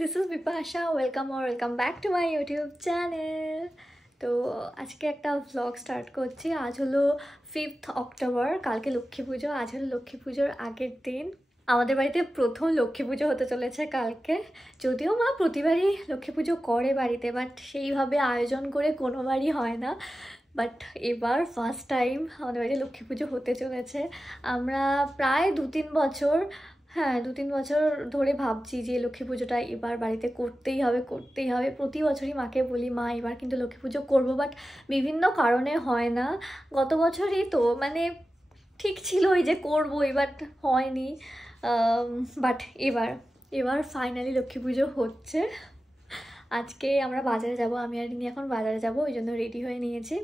this is Bipasha. Welcome back to my YouTube channel. তো আজকে একটা ব্লগ স্টার্ট করছি। আজ হলো 5th অক্টোবর, কালকে লক্ষ্মী পুজো। আজ হলো লক্ষ্মী পুজোর আগের দিন। আমাদের বাড়িতে প্রথম লক্ষ্মী পুজো হতে চলেছে কালকে। যদিও মা প্রতিবারই লক্ষ্মী পুজো করে বাড়িতে, বাট সেইভাবে আয়োজন করে কোনোবারই হয় না। বাট এবার ফার্স্ট টাইম আমাদের বাড়িতে লক্ষ্মী পুজো হতে চলেছে। আমরা প্রায় 2-3 বছর, হ্যাঁ 2-3 বছর ধরে ভাবছি যে লক্ষ্মী পুজোটা এবার বাড়িতে করতেই হবে। প্রতি বছরই মাকে বলি মা এবার কিন্তু লক্ষ্মী পুজো করবো, বাট বিভিন্ন কারণে হয় না। গত বছরই তো মানে ঠিক ছিল ওই যে করবো, এবার হয়নি। বাট এবার ফাইনালি লক্ষ্মী পুজো হচ্ছে। আজকে আমরা বাজারে যাব, আমি আর রিনি এখন বাজারে যাব, ওই জন্য রেডি হয়ে নিয়েছি।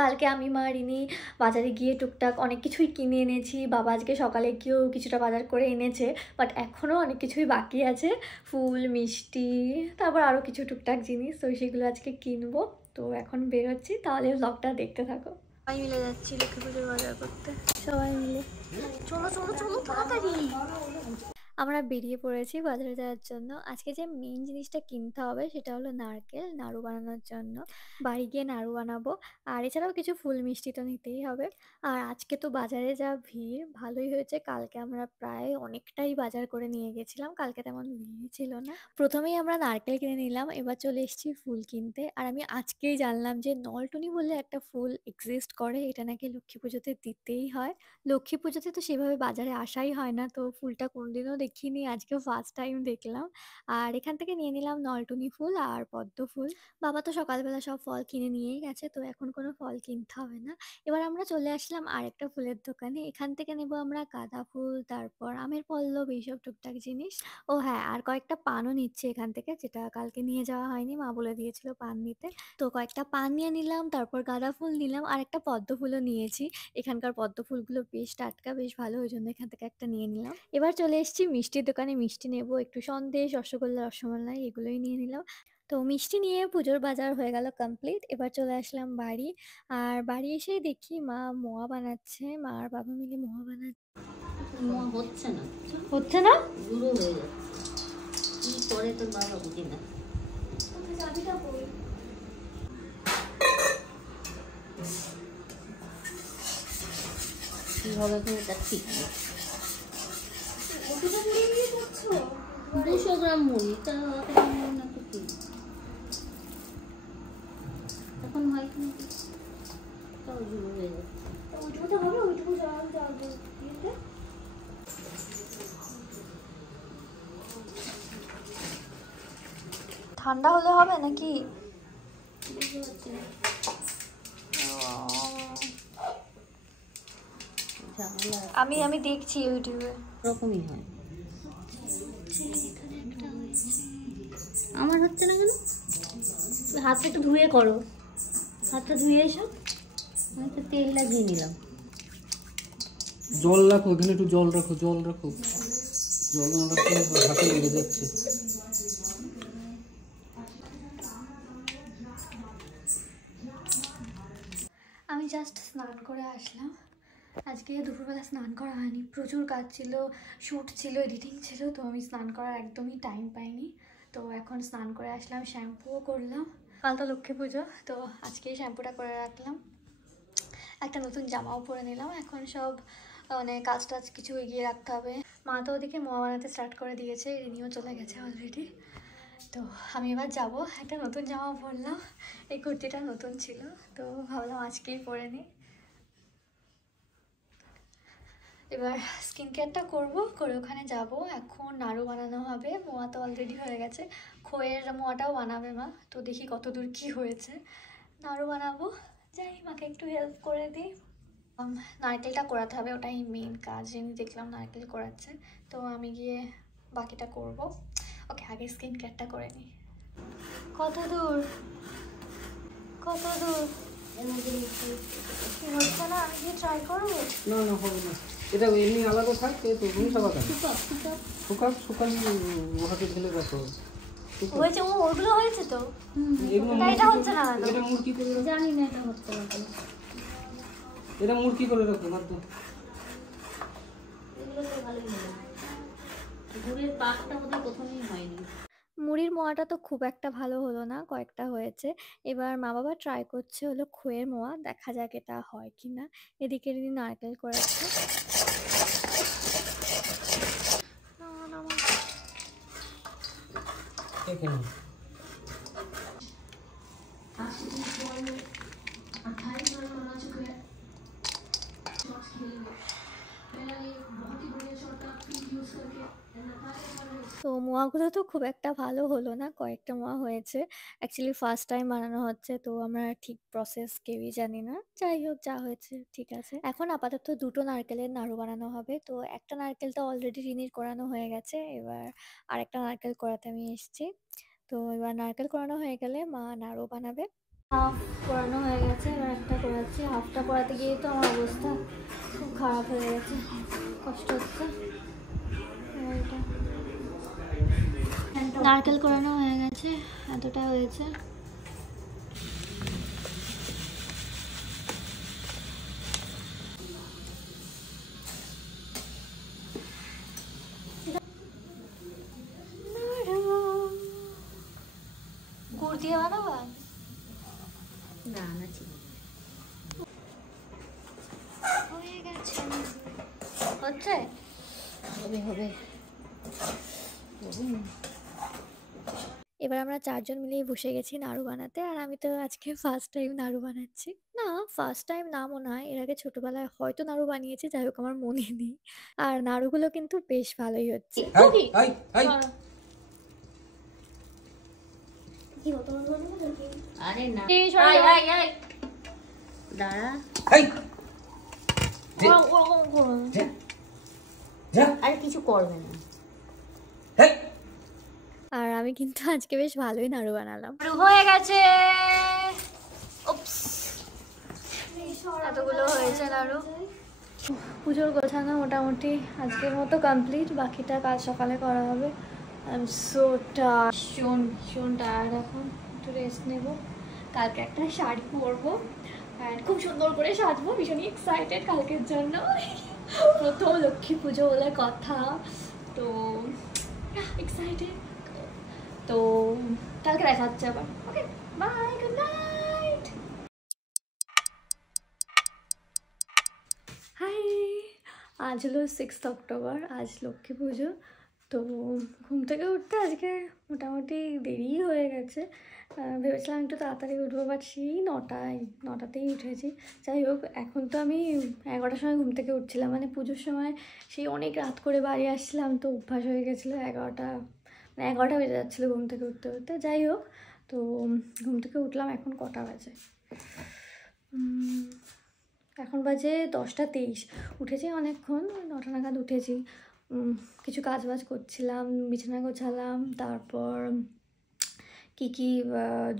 কালকে আমি মা রিনি বাজারে গিয়ে টুকটাক অনেক কিছুই কিনে এনেছি। বাবা আজকে সকালে গিয়েও কিছুটা বাজার করে এনেছে, বাট এখনও অনেক কিছুই বাকি আছে, ফুল মিষ্টি তারপর আরও কিছু টুকটাক জিনিস। তো সেগুলো আজকে কিনবো। তো এখন বেরোচ্ছি, তাহলে ব্লগটা দেখতে থাকো। সবাই মিলে যাচ্ছি লক্ষ্মী পুজোর বাজার করতে, সবাই মিলে। চলো তাড়াতাড়ি। আমরা বেরিয়ে পড়েছি বাজারে যাওয়ার জন্য। আজকে যে মেইন জিনিসটা কিনতে হবে সেটা হলো নারকেল, নাড়ু বানানোর জন্য। বাড়ি গিয়ে নাড়ু বানাবো, আর এছাড়াও কিছু ফুল মিষ্টি তো নিতেই হবে। আর আজকে তো বাজারে যা ভিড়, ভালোই হয়েছে কালকে আমরা প্রায় অনেকটাই বাজার করে নিয়ে গেছিলাম, কালকে তেমন ভিড় ছিল না। প্রথমেই আমরা নারকেল কিনে নিলাম, এবার চলে এসেছি ফুল কিনতে। আর আমি আজকেই জানলাম যে নলটুনি বলে একটা ফুল এক্সিস্ট করে, এটা নাকি লক্ষ্মী পুজোতে দিতেই হয়। লক্ষ্মী পুজোতে তো সেভাবে বাজারে আসাই হয় না, তো ফুলটা কোনদিনও দেখিনি, আজকে ফার্স্ট টাইম দেখলাম। আর এখান থেকে নিয়ে নিলাম নলটুনি ফুল আর পদ্ম ফুল। বাবা তো সকালবেলা সব ফল কিনে নিয়েই গেছে, তো এখন কোনো ফল কিনতে হবে না। এবার আমরা চলে আসলাম আরেকটা ফুলের দোকানে। এখান থেকে নেব আমরা গাঁদা ফুল, তারপর আমের পল্লব, এইসব টুকটাক জিনিস। ও হ্যাঁ, আর কয়েকটা পানও নিচ্ছে এখান থেকে, যেটা কালকে নিয়ে যাওয়া হয়নি, মা বলে দিয়েছিল পান নিতে। তো কয়েকটা পান নিয়ে নিলাম, তারপর গাঁদা ফুল নিলাম, আর একটা পদ্ম ফুলও নিয়েছি। এখানকার পদ্ম ফুলগুলো বেশ টাটকা, বেশ ভালো, ওই জন্য এখান থেকে একটা নিয়ে নিলাম। এবার চলে এসেছি মিষ্টির দোকানে, মিষ্টি নেব, একটু সন্দেশ, রসগোল্লা, রসমালাই এগুলোই নিয়ে নিলাম। তো মিষ্টি নিয়ে পুজোর বাজার হয়ে গেল কমপ্লিট। এবার চলে আসলাম বাড়ি। আর বাড়ি এসে দেখি মা মোয়া বানাচ্ছে, মা আর বাবা মিলে মোয়া বানাচ্ছে। হচ্ছে না গুঁড়ো হয়ে যাচ্ছে, কি করে তোর বাবা বুঝি না। চাবিটা কই? কিভাবে এটা ঠিক না। 200 গ্রাম মুড়ি, তা এখন হয় কি ঠান্ডা হলে হবে নাকি? আমি দেখছি ইউটিউবে, এরকমই হয়। আমার হচ্ছে না কেন? হাতটা একটু ধুয়ে করো, হাতটা ধুয়ে এসো। আমি তো তেল লাগিয়ে নিলাম। জল রাখো, এখানে একটু জল রাখো, জল না রাখলে হাতে লেগে যাচ্ছে। আমি জাস্ট স্নান করে আসলাম। আজকে দুপুরবেলা স্নান করা হয়নি, প্রচুর কাজ ছিল, শ্যুট ছিল, এডিটিং ছিল, তো আমি স্নান করার একদমই টাইম পাইনি। তো এখন স্নান করে আসলাম, শ্যাম্পুও করলাম। কাল তো লক্ষ্মী পুজো, তো আজকেই শ্যাম্পুটা করে রাখলাম। একটা নতুন জামাও পরে নিলাম। এখন সব মানে কাজ টাজ কিছু এগিয়ে রাখতে হবে। মা তো ওদিকে মোয়া বানাতে স্টার্ট করে দিয়েছে, রিনিও চলে গেছে অলরেডি। তো আমি এবার যাব। একটা নতুন জামা পরলাম, এই কুর্তিটা নতুন ছিল, তো ভাবলাম আজকেই পরে নিই। এবার স্কিন কেয়ারটা করবো, করে ওখানে যাব। এখন নাড়ু বানানো হবে, মোয়া তো অলরেডি হয়ে গেছে, খইয়ের মোয়াটাও বানাবে মা, তো দেখি কত দূর কী হয়েছে। নাড়ু বানাবো, যাই মাকে একটু হেল্প করে দিই। নারকেলটা করাতে হবে, ওটাই মেন কাজ। যিনি দেখলাম নারকেল করাচ্ছে, তো আমি গিয়ে বাকিটা করব। ওকে, আগে স্কিন কেয়ারটা করে নিই। কত দূর হচ্ছে না? আমি গিয়ে ট্রাই করবো। না হবে না, এটা এমনি আলাদা থাকবে তো। তুমি সবাই শুকান হাতে ঢেলে রাখো। হয়েছে, ওগুলো হয়েছে তো। এটা হচ্ছে না, এটা মুরকি করে রাখো। জানি না এটা হচ্ছে না। এটা মুরকি করে রাখো, হাত দাও। গুড়ের পাকটা বোধহয় প্রথমেই হয়নি। মুড়ির মোয়াটা তো খুব একটা ভালো হলো না, কয়েকটা হয়েছে। এবার মা বাবা ট্রাই করছে হলো খইয়ের মোয়া, দেখা যাক এটা হয় কি না। এদিকে রিনি নারকেল করাচ্ছে। তো মোয়াগুলো তো খুব একটা ভালো হলো না, কয়েকটা মোয়া হয়েছে। অ্যাকচুয়ালি ফার্স্ট টাইম বানানো হচ্ছে, তো আমরা ঠিক প্রসেস কেউই জানি না। যাই হোক, যা হয়েছে ঠিক আছে। এখন আপাতত দুটো নারকেলের নাড়ু বানানো হবে। তো একটা নারকেল তো অলরেডি রিনির করানো হয়ে গেছে, এবার আরেকটা নারকেল করাতে আমি এসেছি। তো এবার নারকেল করানো হয়ে গেলে মা নাড়ু বানাবে। হাফ করানো হয়ে গেছে, এবার একটা করাচ্ছি। হাফটা করাতে গিয়ে তো আমার অবস্থা খুব খারাপ হয়ে গেছে, কষ্ট হচ্ছে। এটা নারকেল করানো হয়ে গেছে, এতটা হয়েছে। গুড় দিয়ে বানাবো না না চিনি হয়ে গেছে, হচ্ছে হবে হবে। এবার আমরা চারজন মিলেই বসে গেছি নাড়ু বানাতে। আর আমি তো আজকে ফার্স্ট টাইম নাড়ু বানাচ্ছি। না, ফার্স্ট টাইম না মনে হয়, এর আগে ছোটবেলায় হয়তো নাড়ু বানিয়েছি, যাই হোক আমার মনে নেই। আর নাড়ুগুলো কিন্তু বেশ ভালোই হচ্ছে। আরে না দাঁড়া, আর কিছু করবে না। আর আমি কিন্তু আজকে বেশ ভালোই নাড়ু বানালাম। নাড়ু হয়ে গেছে, এতগুলো হয়েছে নাড়ু। পুজোর গোছানো মোটামুটি আজকের মতো কমপ্লিট, বাকিটা কাল সকালে করা হবে। আই এম সো টায়ার্ড, ভীষণ টায়ার্ড। এখন একটু রেস্ট নেব, কালকে একটা শাড়ি পরবো অ্যান্ড খুব সুন্দর করে সাজবো। ভীষণই এক্সাইটেড কালকের জন্য, প্রথম লক্ষ্মী পুজো বলে কথা, তো এক্সাইটেড। তো কালকে দেখা হচ্ছে আবার। ওকে, বাই, গুড নাইট। হাই, আজ হলো 6th অক্টোবর, আজ লক্ষ্মী পুজো। তো ঘুম থেকে উঠতে আজকে মোটামুটি দেরি হয়ে গেছে। ভেবেছিলাম একটু তাড়াতাড়ি উঠবো, বাট সেই নটাতেই উঠেছি। যাই হোক, এখন তো আমি 11টার সময় ঘুম থেকে উঠছিলাম, মানে পুজোর সময় সেই অনেক রাত করে বাড়ি আসছিলাম, তো অভ্যাস হয়ে গেছিলো 11টা বেজে যাচ্ছিলো ঘুম থেকে উঠতে উঠতে। যাই হোক, তো ঘুম থেকে উঠলাম, এখন কটা বাজে, এখন বাজে 10টা 23। উঠেছি অনেকক্ষণ, 9টা নাগাদ উঠেছি। কিছু কাজ বাজ করছিলাম, বিছানা গোছালাম, তারপর কি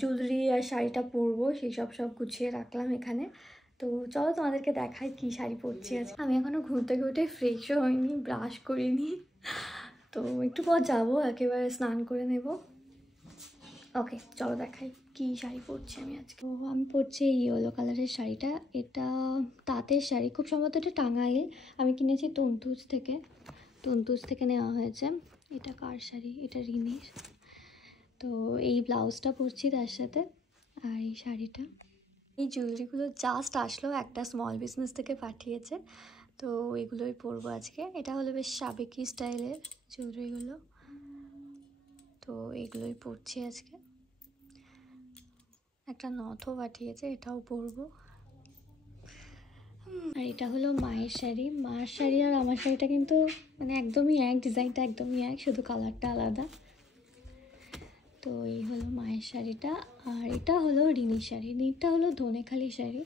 জুয়েলারি আর শাড়িটা পরবো সেই সব গুছিয়ে রাখলাম এখানে। তো চলো তোমাদেরকে দেখাই কি শাড়ি পরছি আজকে। আমি এখনও ঘুম থেকে উঠে ফ্রেশও হইনি, ব্রাশ করিনি। তো একটু পর যাবো, একেবারে স্নান করে নেব। ওকে, চলো দেখাই কি শাড়ি পরছি আমি আজকে। তো আমি পরছি এই ইয়েলো কালারের শাড়িটা। এটা তাঁতের শাড়ি, খুব সম্ভবত এটা টাঙ্গাইল। আমি কিনেছি তন্তুজ থেকে নেওয়া হয়েছে। এটা কার শাড়ি? এটা রিনির। তো এই ব্লাউজটা পরছি তার সাথে, আর এই শাড়িটা। এই জুয়েলারিগুলো জাস্ট আসলো, একটা স্মল বিজনেস থেকে পাঠিয়েছে, তো এগুলোই পরবো আজকে। এটা হলো বেশ সাবেকি স্টাইলের জুয়েলারিগুলো, তো এগুলোই পরছি আজকে। একটা নথও পাঠিয়েছে, এটাও পরবো। আর এটা হলো মায়ের শাড়ি আর আমার শাড়িটা কিন্তু মানে একদমই এক, ডিজাইনটা একদমই এক, শুধু কালারটা আলাদা। তো এই হলো মায়ের শাড়িটা, আর এটা হলো রিনির শাড়ি। রিনিরটা হলো ধনেখালি শাড়ি।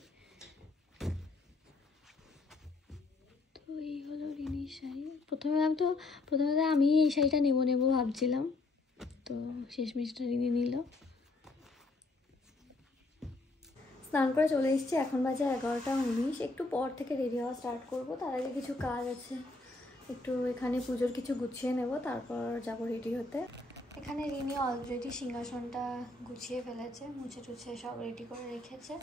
তো এই হলো রিনির শাড়ি। প্রথমে আমি এই শাড়িটা নেবো ভাবছিলাম, তো শেষমেশটা রিনি নিল। স্নান করে চলে এসেছি, এখন বাজে 11টা 19। একটু পর থেকে রেডি হওয়া স্টার্ট করবো, তার আগে কিছু কাজ আছে, একটু এখানে পুজোর কিছু গুছিয়ে নেব, তারপর যাব রেডি হতে। এখানে রিনি অলরেডি সিংহাসনটা গুছিয়ে ফেলেছে, মুছে টুছে সব রেডি করে রেখেছে।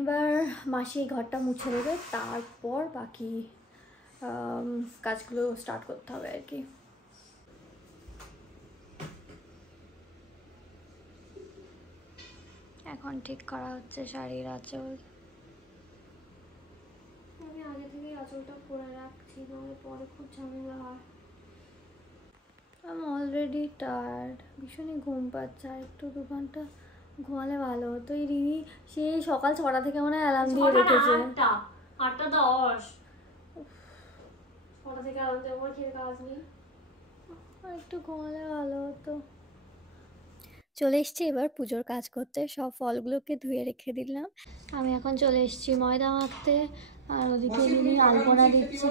এবার মাসি এই ঘরটা মুছে দেবে, তারপর বাকি কাজগুলো স্টার্ট করতে হবে আর কি। এখন ঠিক করা হচ্ছে শাড়ির আঁচল। আমি আগে থেকেই আঁচলটা করে রাখছি, নাহলে পরে খুব ঝামেলা হয়। আমি অলরেডি টায়ার্ড, ভীষণই ঘুম পাচ্ছে, আর একটু 2 ঘন্টা ঘুমালে ভালো হতো। এই রিনি সেই সকাল 6টা থেকে মনে হয় অ্যালার্ম দিয়ে রেখেছে। 8টা 10, 6টা থেকে অ্যালার্ম দিয়ে আমার খেয়ে কাজ নেই, আর একটু ঘুমালে ভালো হতো। চলে এসছি এবার পুজোর কাজ করতে, সব ফলগুলোকে ধুয়ে রেখে দিলাম। আমি এখন চলে এসেছি ময়দা মাখতে, আর ওদিকে রিনি আলপনা দিচ্ছে।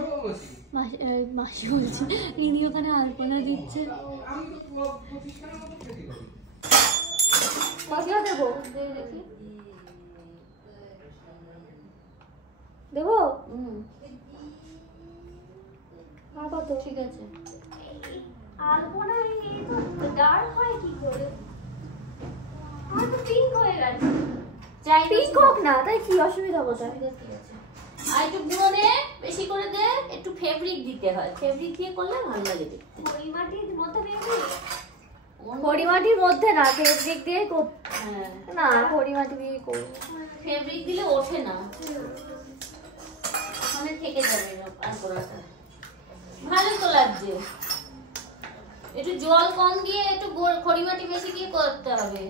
মাসি বলছি, রিনি ওখানে আলপনা দিচ্ছে। মশলা দেবো, দেখি দেবো। আর কত? ঠিক আছে। আলপনা তো ডার্ক হয় কি করে? আমার তো পিঙ্ক হয়ে গেছে। চাই পিঙ্ক হোক না, তাই কি অসুবিধা কোথায়? আর একটু গুঁড়ো দে, বেশি করে দে, একটু ফেব্রিক দিতে হয়, ফেব্রিক দিয়ে করলে ভালো লাগে দেখতে। পরিমাটির মধ্যে ফেব্রিক, পরিমাটির মধ্যে না, ফেব্রিক দিয়ে না, পরিমাটি দিয়ে করবো। ফেব্রিক দিলে ওঠে না, ওখানে থেকে যাবে আলপনাটা। ভালো তো লাগছে। একটু জল কম দিয়ে একটু খড়িমাটি বেশি দিয়ে করতে হবে।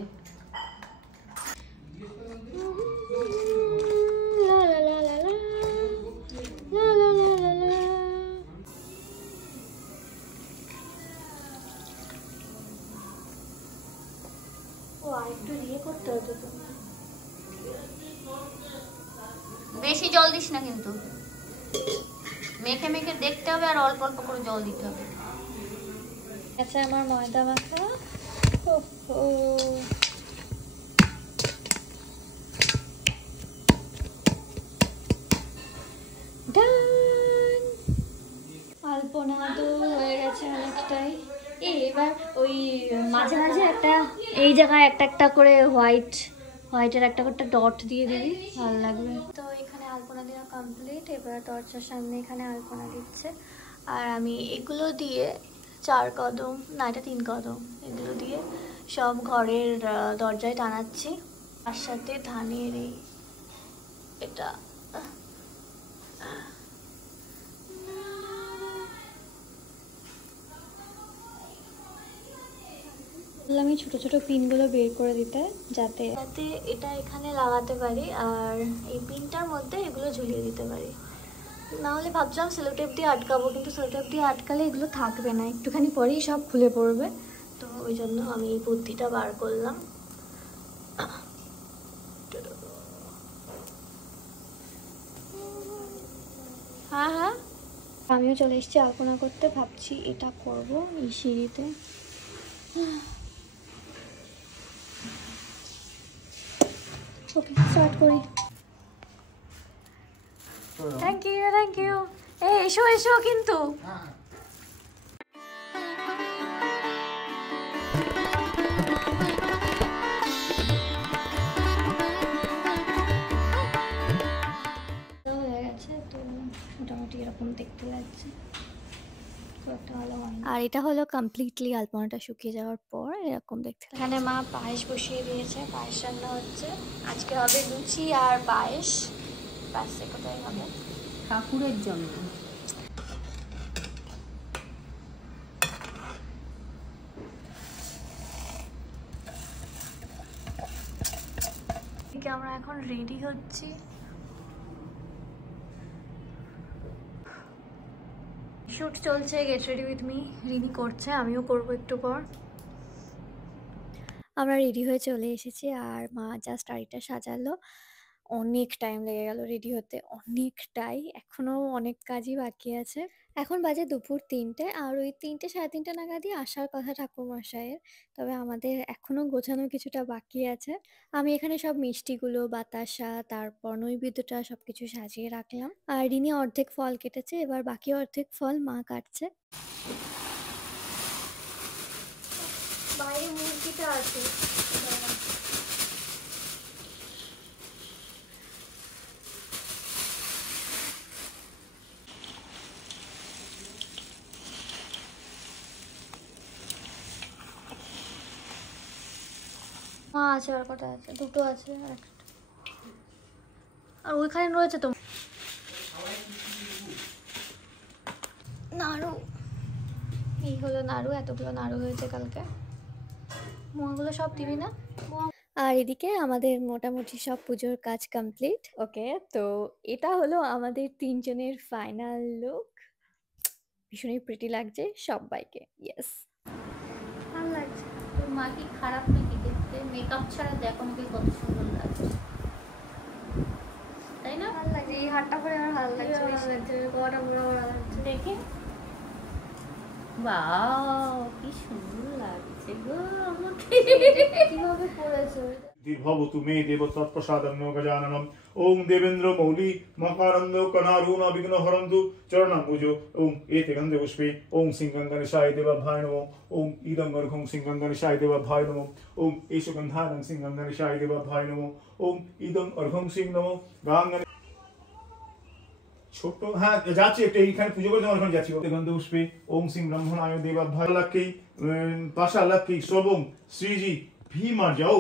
একটু দিয়ে করতে হতো তো। বেশি জল দিস না কিন্তু, মেখে মেখে দেখতে হবে, আর অল্প অল্প করে জল দিতে হবে। আচ্ছা, আমার ময়দা মাখা ডান। আলপনা তো হয়ে গেছে অনেকটাই। এবার ওই মাঝে মাঝে একটা এই জায়গায় একটা একটা করে হোয়াইটের একটা করে ডট দিয়ে দিবি, ভালো লাগবে। তো এখানে আলপনা দেওয়া কমপ্লিট। এবার দরজার সামনে এখানে আলপনা দিচ্ছে, আর আমি এগুলো দিয়ে 4 কদম না, এটা 3 কদম, এগুলো দিয়ে সব ঘরের দরজায় টানাচ্ছি। তার সাথে ধানের এটা আমি ছোট ছোট পিনগুলো বের করে দিতে, যাতে এটা এখানে লাগাতে পারি, আর এই পিনটার মধ্যে এগুলো ঝুলিয়ে দিতে পারি। নাহলে ভাবছিলাম সেলোটেপ দিয়ে আটকাবো, কিন্তু সেলোটেপ দিয়ে আটকালে এগুলো থাকবে না, একটুখানি পরেই সব খুলে পড়বে। তো ওই জন্য আমি এই বুদ্ধিটা বার করলাম। হ্যাঁ হ্যাঁ, আমিও চলে এসেছি আলপনা করতে। ভাবছি এটা করব এই সিঁড়িতে। ওকে, স্টার্ট করি। Thank you. এসো এসো কিন্তু। হয়ে গেছে তো, মোটামুটি এরকম দেখতে লাগছে। আর এটা হলো কমপ্লিটলি আলপনাটা শুকিয়ে যাওয়ার পর এরকম দেখতে। এখানে মা পায়েস বসিয়ে দিয়েছে, পায়েস রান্না হচ্ছে। আজকে হবে লুচি আর পায়েস, ব্যাস কোথায় হবে ঠাকুরের জন্য। আমরা এখন রেডি হচ্ছি। শুট চলছে, get ready with me. Rini করছে, আমিও করবো একটু পর। আমরা রেডি হয়ে চলে এসেছি, আর মা জাস্ট শাড়িটা সাজালো। অনেক টাইম লেগে গেল রেডি হতে, অনেকটাই। এখনও অনেক কাজই বাকি আছে। এখন বাজে দুপুর 3টে, আর ওই 3টে 3:30 নাগাদই আসার কথা ঠাকুরমশাইয়ের। তবে আমাদের এখনও গোছানো কিছুটা বাকি আছে। আমি এখানে সব মিষ্টিগুলো, বাতাসা, তারপর নৈবেদ্যটা সব কিছু সাজিয়ে রাখলাম। আর রিনি অর্ধেক ফল কেটেছে, এবার বাকি অর্ধেক ফল মা কাটছে। বাইরে মুরগিটা আছে। হ্যাঁ আছে, আর কটা আছে, দুটো আছে আর একটা, আর ওইখানে রয়েছে তো নাড়ু। এই হলো নাড়ু, এতগুলো নাড়ু হয়েছে কালকে। মোয়াগুলো সব দিবি না? আর এদিকে আমাদের মোটামুটি সব পুজোর কাজ কমপ্লিট। ওকে, তো এটা হলো আমাদের তিনজনের ফাইনাল লুক। ভীষণই প্রিটি লাগছে সবাইকে। ইয়েস, ভালো লাগছে। তোর মা কি খারাপ নাকি দেখতে? মেকআপ ছাড়া দেখো আমাকে কত সুন্দর লাগছে, তাই না? ভালো লাগছে, এই হাতটা পরে আমার ভালো লাগছে, ভালো লাগছে, গলাটা পুরো ভালো লাগছে দেখে। বাও, কি সুন্দর লাগছে গো আমাকে। কিভাবে পড়েছে। भवतु मे देव तत्प्रसादन्नो गजाननम ओम देवेंद्र मौली मकानंदो कनारूण विघ्न हरन्तु चरणम्बुजो ओम एते गंधे पुष्पे ओम सिंहगंगणेशाय देवाभ्याय नमो ओम इदं गर्घं सिंहगंगणेशाय देवाभ्याय नमो ओम एषु गन्धानं सिंहगंगणेशाय देवाभ्याय नमो ओम इदं अर्घं सिंह नमो गांगने ছোট হ্যাঁ যাচ্ছি একটু এইখানে পুজো করে তোমার ওখানে যাচ্ছি গন্ধ পুষ্পে ওম সিং ব্রহ্মণায় দেবাভ্যায় লক্ষ্মী পাশা লক্ষ্মী সবং শ্রীজি ভীমা যাও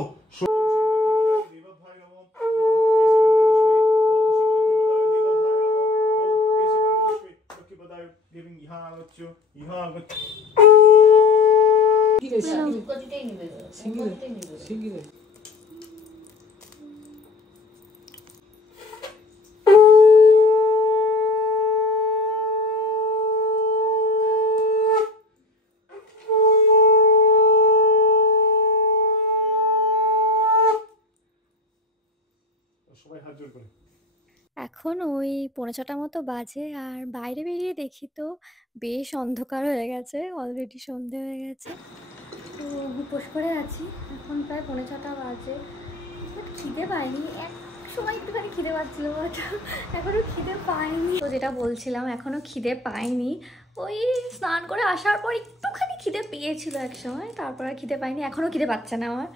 এখন ওই 5:45 মতো বাজে, আর বাইরে বেরিয়ে দেখি তো বেশ অন্ধকার হয়ে গেছে, অলরেডি সন্ধে হয়ে গেছে। তো উপোস করে আছি, এখন প্রায় 5:45 বাজে। বাট খিদে পাইনি, এক সময় একটুখানি খিদে পাচ্ছিল, বাট এখনও খিদে পাইনি। তো যেটা বলছিলাম, এখনও খিদে পাইনি। ওই স্নান করে আসার পর একটুখানি খিদে পেয়েছিল এক সময়, তারপর আর খিদে পাইনি, এখনও খিদে পাচ্ছে না আমার।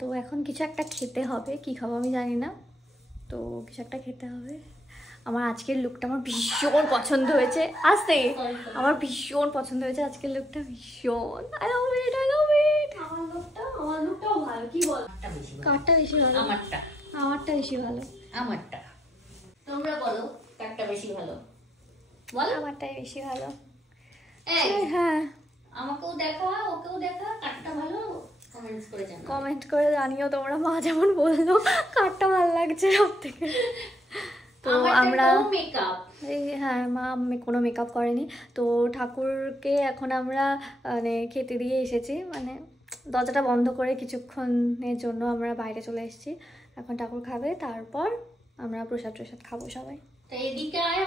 তো এখন কিছু একটা খেতে হবে, কী খাবো আমি জানি না, তো কিছু একটা খেতে হবে। আমার আজকের লুকটা আমার ভীষণ পছন্দ হয়েছে, আসতে আমার ভীষণ পছন্দ হয়েছে আজকের লুকটা, ভীষণ। I love it, I love it. আমার লুকটাও ভালো, কি বল? কারটা বেশি ভালো? আমারটা বেশি ভালো। আমারটা তোমরা বলো কারটা বেশি ভালো? বলো। আমারটাই বেশি ভালো। এই হ্যাঁ, আমাকেও দেখা, ওকেও দেখা, কারটা ভালো কমেন্টস করে জানাও। কমেন্ট করে জানিও তোমরা। মা যেমন বললো কারটা ভালো লাগছে সব থেকে। তো আমরা মেকআপ, এই হ্যাঁ, মা কোনো মেকআপ করেনি। তো ঠাকুরকে এখন আমরা মানে খেতে দিয়ে এসেছি, মানে দরজাটা বন্ধ করে কিছুক্ষণের জন্য আমরা বাইরে চলে এসেছি। এখন ঠাকুর খাবে, তারপর আমরা প্রসাদ খাবো সবাই। তো এদিকে আয়।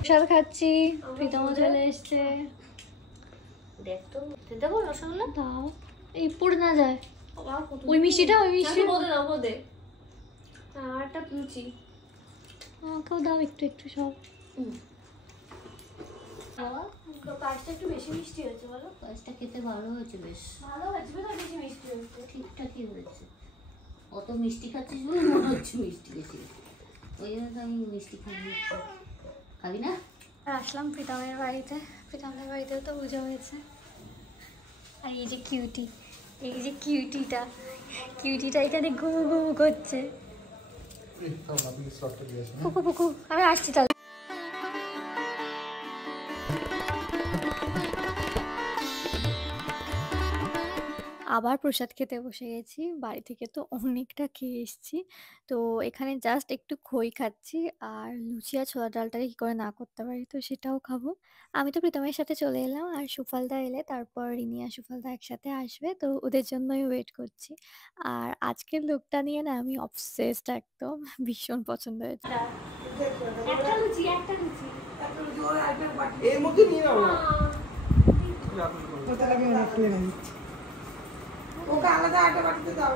প্রসাদ খাচ্ছি, প্রীতমও চলে এসছে। দেখ তো, দেবো রসগোল্লা? দাও, এই পড়ে না যায় ওই মিষ্টিটা, ওই মিষ্টি বোধে আর একটা লুচি আমাকেও দাও একটু একটু সব। পায়েসটা একটু বেশি মিষ্টি হয়েছে, বলো? পায়েসটা খেতে ভালো হয়েছে, বেশ ভালো হয়েছে, বেশি মিষ্টি হয়েছে। ঠিকঠাকই হয়েছে। অত মিষ্টি খাচ্ছিস বলে মনে হচ্ছে মিষ্টি বেশি, ওই জন্য তো আমি মিষ্টি খাইনি। খাবি না? আসলাম প্রীতমের বাড়িতে, প্রীতমের বাড়িতেও তো পুজো হয়েছে। আর এই যে কিউটিটা এখানে ঘুমু ঘুমু করছে। পুকু আমি আসছি তাহলে। আবার প্রসাদ খেতে বসে গেছি, বাড়ি থেকে তো অনেকটা খেয়ে এসেছি। তো এখানে জাস্ট একটু খই খাচ্ছি, আর লুচি আর ছোলার ডালটাকে কী করে না করতে পারি, তো সেটাও খাবো। আমি তো প্রীতমের সাথে চলে এলাম, আর সুফলদা এলে তারপর রিনি আর সুফলদা একসাথে আসবে, তো ওদের জন্যই ওয়েট করছি। আর আজকের লুকটা নিয়ে না আমি অবসেসড, একদম ভীষণ পছন্দ হয়েছে। একটা লুচি এর মধ্যে নিয়ে নাও না। ওকে আলাদা আটা বাটিতে দাও।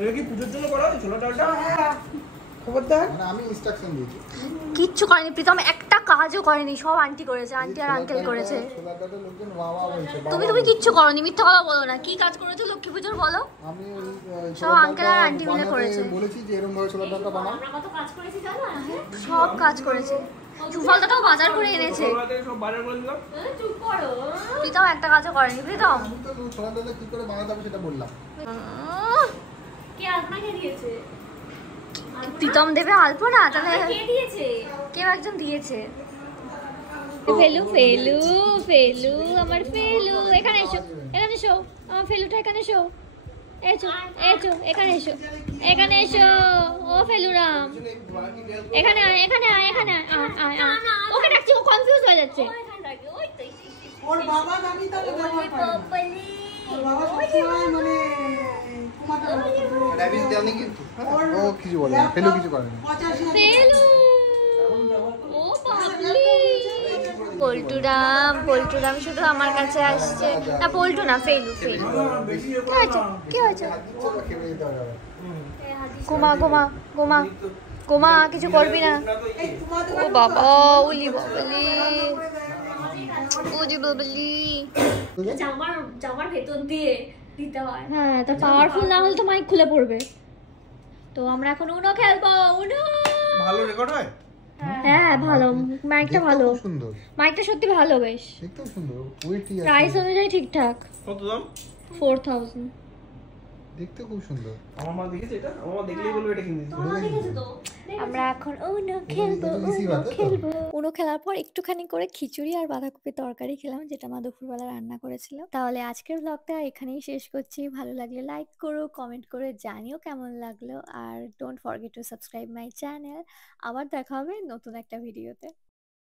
এটা কি পুজোর জন্য করা হয়েছিল ডালটা? হ্যাঁ, খবরদার। মানে আমি ইনস্ট্রাকশন দিয়েছি। কিচ্ছু করেনি প্রীতম, একটা কাজও করেনি, সব আন্টি করেছে, আন্টি আর আঙ্কেল করেছে। তুমি কিচ্ছু করনি, মিথ্যা কথা বলো না। কি কাজ করেছো লক্ষ্মী পুজোর বলো? সব আঙ্কেল আর আন্টি মিলে করেছে। বলেছি যে এরকম ভাবে ছোলার ডালটা বানাও। আমরা কত কাজ করেছি জানো? সব কাজ করেছে। সুফলটাও বাজার করে এনেছে। চুপ করো। প্রীতম একটা কাজও করেনি। প্রীতম আমি তো ছোলার ডালটা কি করে বানাতে হবে সেটা বললাম। কে আপনাকে দিয়েছে? প্রীতম দেবে আলপনা, তাহলে কে দিয়েছে? কেউ একজন দিয়েছে। ফেলু ফেলু ফেলু আমার ফেলু, এখানে এসো, এখানে এসো, আমার ফেলুটা এখানে এসো, এসো এসো, এখানে এসো, এখানে এসো। ও ফেলুরাম, এখানে আয়, এখানে আয়, এখানে আয়, আয়, আয়। ওকে ডাকছি, ও কনফিউজ হয়ে যাচ্ছে। ওর বাবা আমি তাহলে ব্যবহার করে না। ওর বাবা সবসময় মানে র্যাবিস দেওনি কিন্তু। ও কিছু বলে না, ফেলু কিছু করে না। ফেলু, ও বাবলি। পল্টুরাম, পল্টুরাম শুধু আমার কাছে আসছে না। পল্টু না, ফেলু, ফেলু। কি হয়েছে, কি হয়েছে? ঘুমা ঘুমা ঘুমা ঘুমা, কিছু করবি না। ও বাবা, উলি বাবলি, উলি বাবলি। জামার ভেতর দিয়ে দিতে হয়। হ্যাঁ, তা পাওয়ারফুল না হলে তো মাইক খুলে পড়বে। তো আমরা এখন উনো খেলবো। উনো ভালো রেকর্ড হয়? হ্যাঁ ভালো, মাইকটা ভালো, খুব সুন্দর, মাইকটা সত্যি ভালো, বেশ দেখতেও সুন্দর, ওয়েটই আছে, প্রাইস অনুযায়ী ঠিকঠাক। কত দাম? 4000। দেখতে খুব সুন্দর। আমার মা দেখেছে এটা? আমার মা দেখলেই বলবে এটা কিনে দিতে। তোমার দেখেছো তো? আমরা এখন উনো খেলবো, উনো খেলবো। উনো খেলার পর একটুখানি করে খিচুড়ি আর বাঁধাকপির তরকারি খেলাম, যেটা মা দুপুরবেলা রান্না করেছিল। তাহলে আজকের ব্লগটা এখানেই শেষ করছি। ভালো লাগলে লাইক করো, কমেন্ট করে জানিও কেমন লাগলো, আর don't forget to subscribe my channel. আবার দেখা হবে নতুন একটা ভিডিওতে।